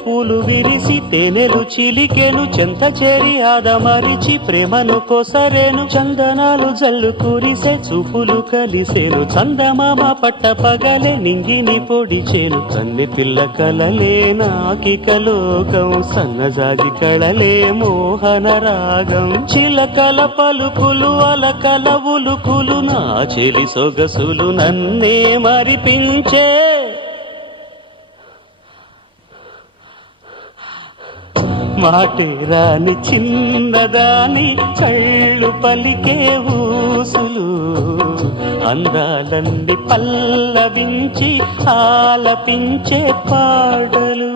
పూలు విరిసి తేనెలు చిలికెను చెంత చేరి ఆదమరిచి ప్రేమను కొసరేను చందనాలు జల్లు కురిసే చూపులు కలిసేను చందమామ పట్ట పగలే నింగిని పొడిచేను కన్నె పిల్ల కలలే నాకిక లోకం సన్నజాగి కళలే మోహన రాగం చిలకల పలుకులు అలకల ఉలుకులు నా చెలి సొగసులు నన్నే మరిపించే మాటు రాని చిన్నదాని కళ్ళు పలికే ఊసులు అందాలన్నీ పల్లవించి ఆలపించే పాటలు